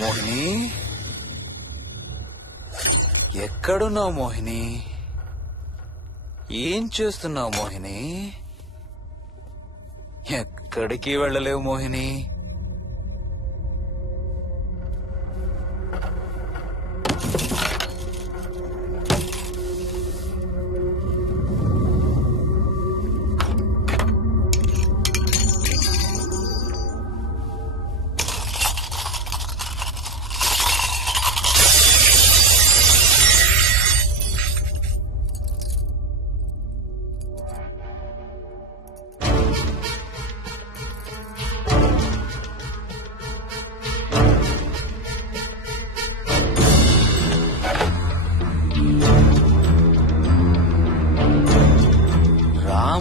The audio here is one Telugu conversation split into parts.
మోహిని, ఎక్కడున్నావు మోహిని? ఏం చేస్తున్నావు మోహిని? ఎక్కడికి వెళ్ళలేవు మోహిని.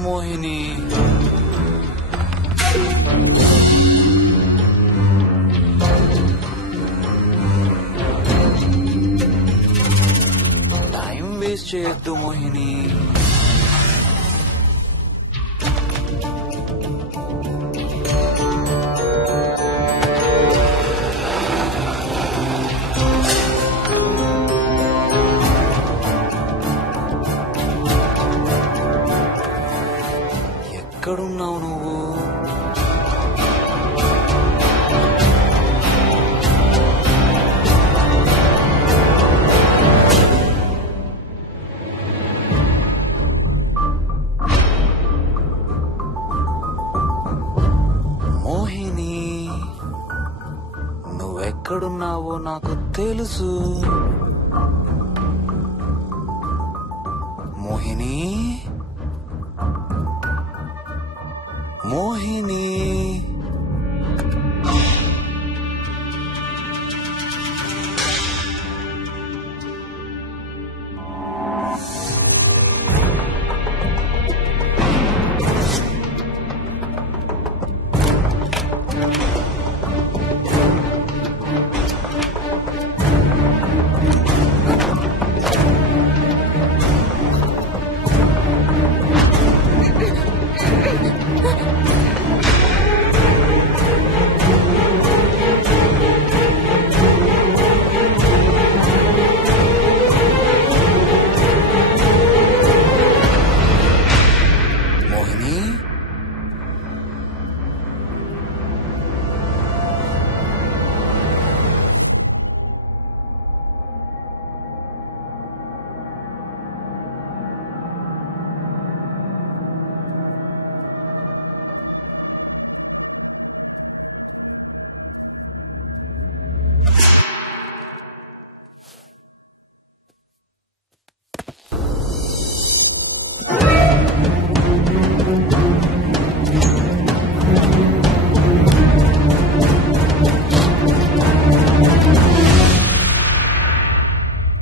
మోహిని, టైం వేస్ట్ చేయొద్దు మోహిని. ఎక్కడున్నావు నువ్వు? మోహిని, నువ్వెక్కడున్నావో నాకు తెలుసు. మోహిని, మోహిని,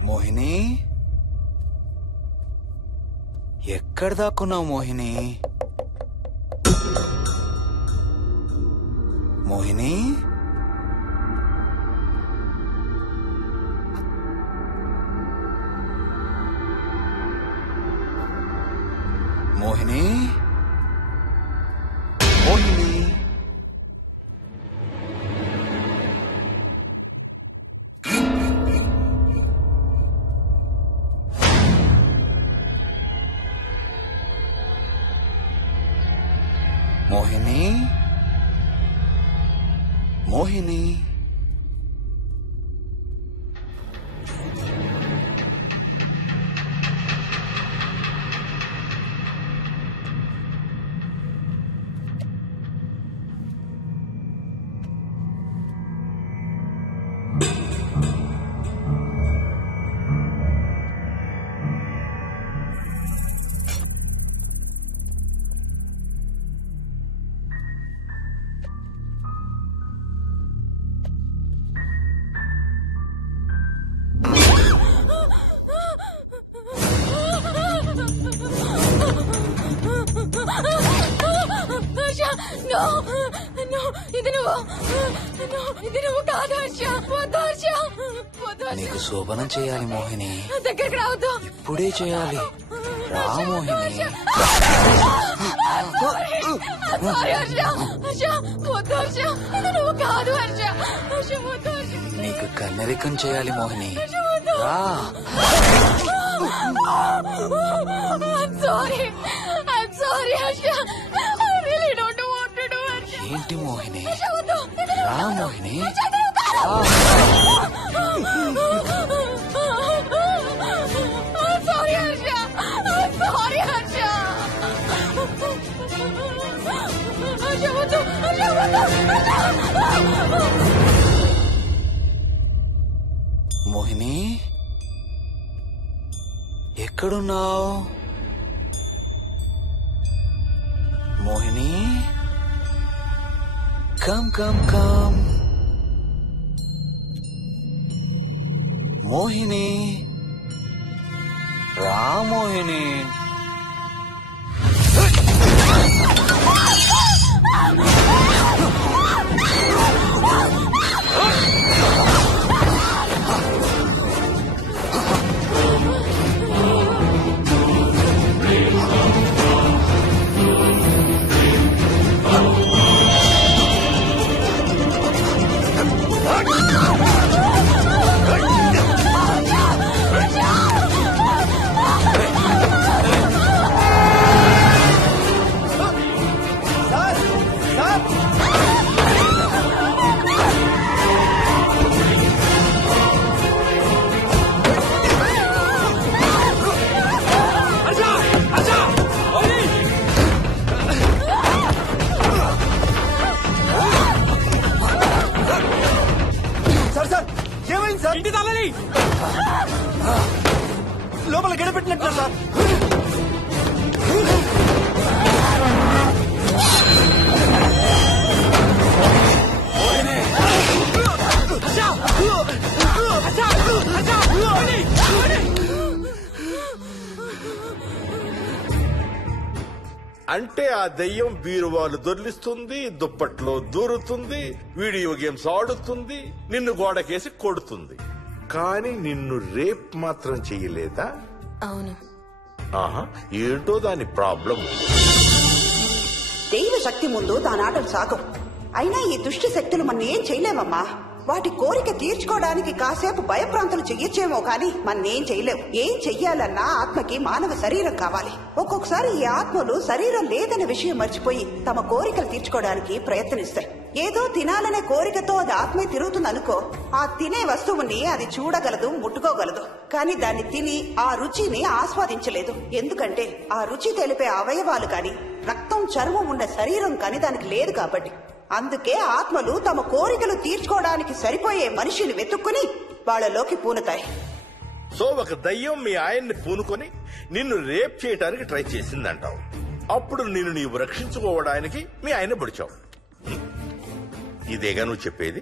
మోహిని, ఎక్కడ దాక్కున్నావు మోహిని? మోహిని, మోహిని, మోహిని, మోహిని, మోహిని. నీకు శోభనం చేయాలి మోహిని. దగ్గరికి రావద్దు. ఇప్పుడే చేయాలి. రా మోహిని. నీకు కన్నరికం చేయాలి మోహిని. రా. ఏంటి మోహిని? రా మోహిని. మోహిని ఎక్కడున్నావు? Mohini come come come. Mohini రా మోహిని. లోపల గడపెట్టినట్టు సార్. అంటే ఆ దెయ్యం బీరువాలు దొర్లిస్తుంది, దుప్పట్లో దూరుతుంది, వీడియో గేమ్స్ ఆడుతుంది, నిన్ను గోడకేసి కొడుతుంది. కానీ నిన్ను రేప్ మాత్రం చెయ్యలేదా? అవును. ఆహా, ఏంటో దాని ప్రాబ్లం. దైవ శక్తి ముందు దానాటలు సాగవు. అయినా ఈ దుష్ట శక్తులు మన ఏం చేయలేమమ్మా. వాటి కోరిక తీర్చుకోవడానికి కాసేపు భయప్రాంతులు చెయ్యొచ్చేమో కానీ మన్నేం చేయలేవు. ఏం చెయ్యాలన్నా ఆత్మకి మానవ శరీరం కావాలి. ఒక్కొక్కసారి ఈ ఆత్మలు శరీరం లేదనే విషయం మర్చిపోయి తమ కోరికలు తీర్చుకోవడానికి ప్రయత్నిస్తాయి. ఏదో తినాలనే కోరికతో అది ఆత్మే తిరుగుతుందనుకో, ఆ తినే వస్తువుని అది చూడగలదు, ముట్టుకోగలదు. కానీ దాన్ని తిని ఆ రుచిని ఆస్వాదించలేదు. ఎందుకంటే ఆ రుచి తెలిపే అవయవాలు కాని, రక్తం చర్మం ఉన్న శరీరం కాని దానికి లేదు కాబట్టి. అందుకే ఆత్మలు తమ కోరికలు తీర్చుకోవడానికి సరిపోయే మనిషిని వెతుక్కుని వాళ్లలోకి పూనుతాయి. సో ఒక దయ్యం మీ ఆయన్ని పూనుకొని నిన్ను రేప్ చేయడానికి ట్రై చేసిందంటావు. అప్పుడు నిన్ను నీవు రక్షించుకోవడానికి మీ ఆయన పొడిచావు. ఇదేగా నువ్వు చెప్పేది?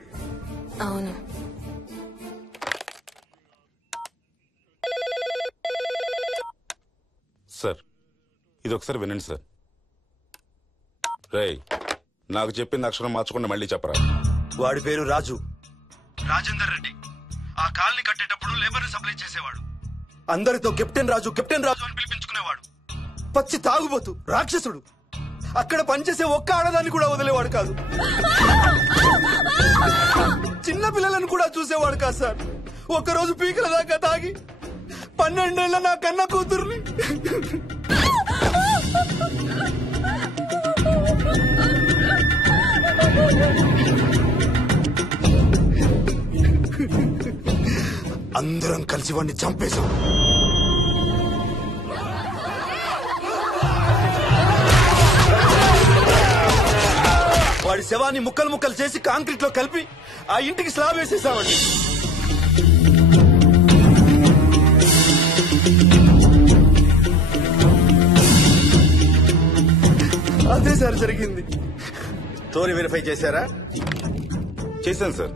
అవును. సార్, ఇది ఒకసారి వినండి సార్. రేయ్, నాకు చెప్పింది అక్షరం మార్చకుండా మళ్ళీ చెప్పరా. వాడి పేరు రాజు, రాజేందర్ రెడ్డి. ఆ కాలనీ కట్టేటప్పుడు లేబర్ సప్లై చేసేవాడు. అందరితో కెప్టెన్ రాజు కెప్టెన్ రాజు అని పిలిపించుకునేవాడు. పచ్చి తాగుబోతు, రాక్షసుడు. అక్కడ పనిచేసే ఒక్క ఆడదాన్ని కూడా వదిలేవాడు కాదు. చిన్న పిల్లలను కూడా చూసేవాడు కాదు సార్. ఒక్కరోజు పీకల దాకా తాగి 12 ఏళ్ల నా కన్న కూతుర్ని అందరం కలిసి వాడిని చంపేశాం. వాడి శవాన్ని ముక్కలు ముక్కలు చేసి కాంక్రీట్ లో కలిపి ఆ ఇంటికి స్లాబ్ వేసేసామండి. అదే సార్ జరిగింది. స్టోరీ వెరిఫై చేశారా? చేశాను సార్.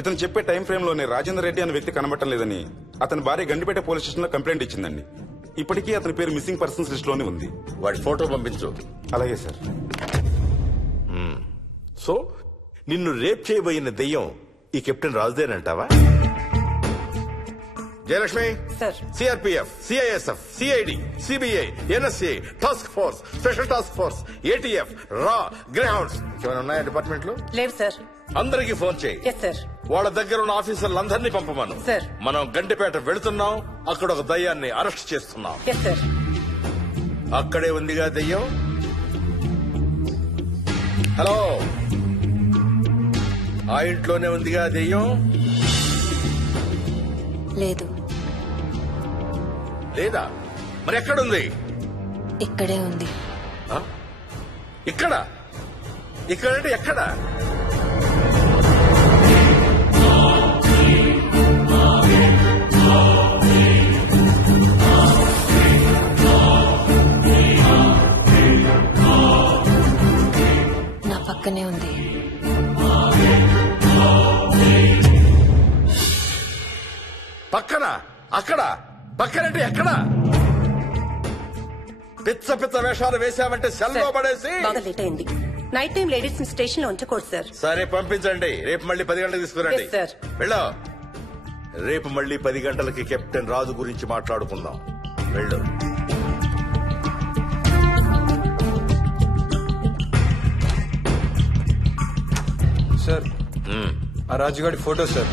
ఇతను చెప్పే టైం ఫ్రేమ్ లోనే రాజేందర్ రెడ్డి అనే వ్యక్తి కనబడటం లేదని అతని భార్య గండిపేట పోలీస్ స్టేషన్ లో కంప్లైంట్ ఇచ్చిందండి. ఇప్పటికీ అతని పేరు మిస్సింగ్ పర్సన్స్ లిస్ట్ లోనే ఉంది. వాడి ఫోటో పంపించు. అలాగే సార్. సో నిన్ను రేప్ చేయబోయిన దెయ్యం ఈ కెప్టెన్ రాజుదేనంటావా? Jayalakshmi sir. CRPF, CISF, CID, CBI, NSA, task force, special task force, ATF, రా, గ్రేహౌండ్స్ ఏమైనా ఉన్నాయా డిపార్ట్మెంట్ లో? లేవు సార్. అందరికీ ఫోన్ చేయి. Yes sir. వాళ్ళ దగ్గర ఉన్న ఆఫీసర్లందరినీ పంపమను. సార్. మనం గండిపేట వెళుతున్నాం. అక్కడ ఒక దయ్యాన్ని అరెస్ట్ చేస్తున్నాం. Yes sir. అక్కడే ఉందిగా దయ్యం. హలో, ఆ ఇంట్లోనే ఉందిగా దెయ్యం? లేదు. లేదా? మరి ఎక్కడుంది? ఇక్కడే ఉంది. ఆ? ఇక్కడ? ఇక్కడంటే ఎక్కడ? నా పక్కనే ఉంది. పక్కన? అక్కడ? పక్కనంటే ఎక్కడ? పిచ్చ పిచ్చ వేషాలు వేశామంటే సెల్లో పడేసి. బాగా లేట్ అయింది. నైట్ టైం లేడీస్ స్టేషన్ లో ఉంచకూడదు సార్. సరే పంపించండి. రేపు మళ్ళీ 10 గంటలకు తీసుకురండి. Yes, sir. వెళ్ళు. రేపు మళ్ళీ 10 గంటలకి కెప్టెన్ రాజు గురించి మాట్లాడుకుందాం. వెళ్ళు. సార్ ఆ రాజుగాడి ఫోటో సార్.